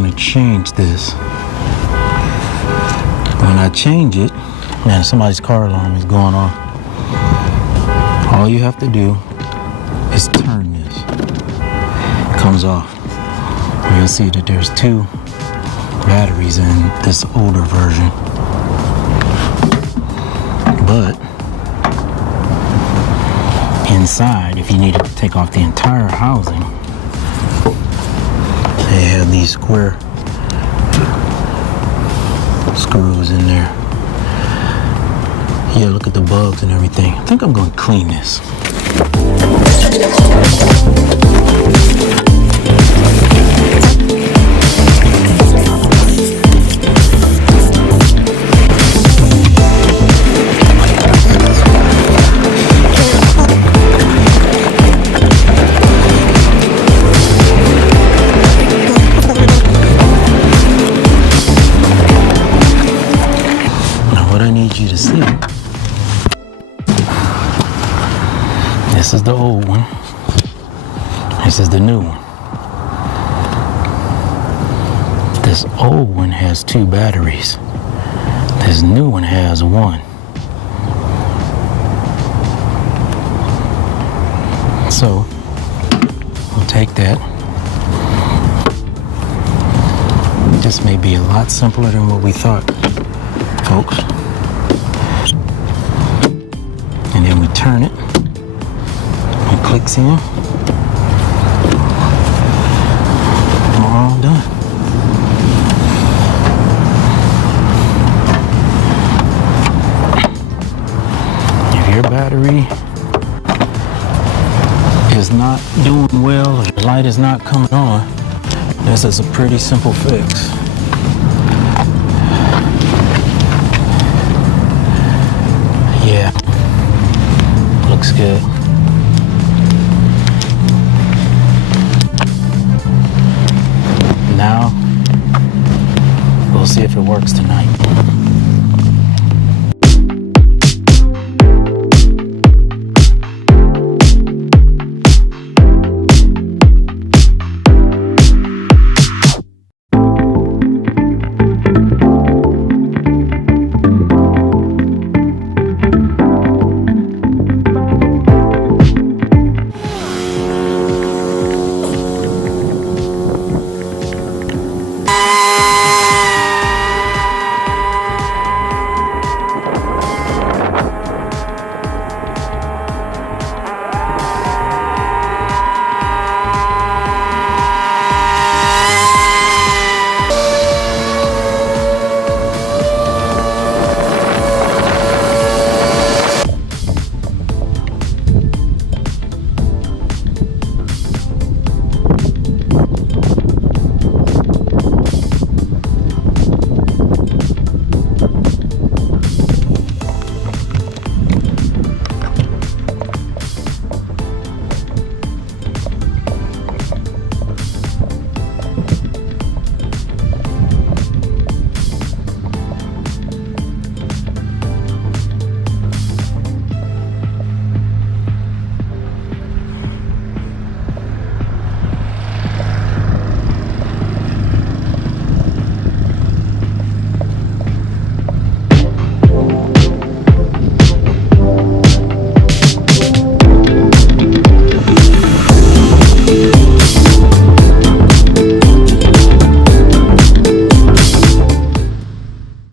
going to change this. When I change it, man, somebody's car alarm is going off. All you have to do is turn this. It comes off. You'll see that there's 2 batteries in this older version. But inside, if you need to take off the entire housing, they have these square screws in there. Yeah, look at the bugs and everything. I think I'm going to clean this. This is the old one. This is the new one. This old one has 2 batteries. This new one has 1. So, we'll take that. This may be a lot simpler than what we thought, folks. And then we turn it. It clicks in. We're all done. If your battery is not doing well or the light is not coming on, this is a pretty simple fix. Yeah, looks good. Now, we'll see if it works tonight.